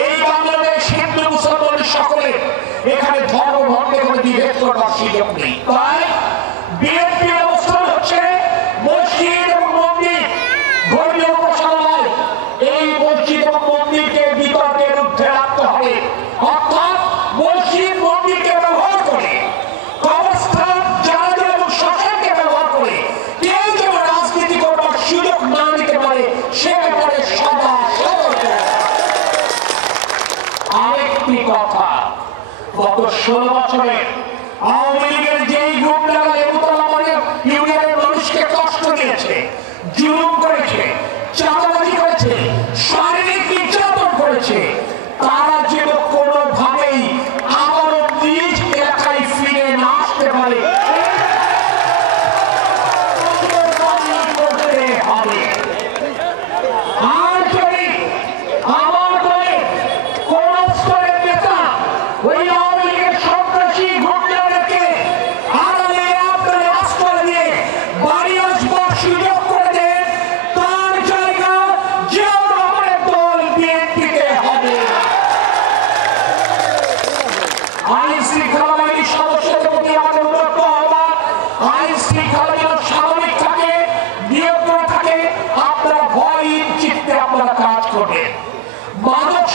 এই বাংলাদেশ হিন্দু মুসলমান সকলে এখানে ধর্ম ভণ্ডে করে বিভেদ করবার সুযোগ নেই। তাই বিএনপির অবস্থান হচ্ছে মসজিদ এবং মন্দির, ধর্মীয় উপাসনালয়, এই মসজিদ এবং মন্দিরকে বিতর্কের ঊর্ধ্বে রাখতে হবে। অর্থাৎ মসজিদ মন্দিরকে ব্যবহার করে, কবরস্থান, জানাজা এবং শ্মশানকে ব্যবহার করে কেউ যেন রাজনীতি করবার সুযোগ না নিতে পারে সে ব্যাপারে সদা সতর্ক। আরেকটি কথা, গত 16 বছরে আওয়ামী লীগের যেই গুন্ডারা ইউনিয়নের মানুষকে কষ্ট দিয়েছে, জুলুম করেছে, চাঁদাবাজি করেছে, শারীরিক নির্যাতন করেছে, তারা যেন কোনোভাবেই আবারও নিজ এলাকায় ফিরে না আসতে পারে করতে হবে। আর যদি আমার দলে কোন স্তরের নেতা ওই আওয়ামী লীগের সন্ত্রাসী গুন্ডাদেরকে আড়ালে আপনার আশ্রয় দিয়ে বাড়ি আসবার সুযোগ করে দেন, তার জায়গা জিয়াউর রহমানের দল বিএনপিতে হবে। আইন শৃঙ্খলা বাহিনীর সদস্যদের প্রতি আমাদের উদাত্ত আহ্বান, আইন শৃঙ্খলা যেন স্বাভাবিক থাকে, নিয়ন্ত্রণ থাকে, আপনারা ভয়হীন চিত্তে আপনারা কাজ করবেন। মাদক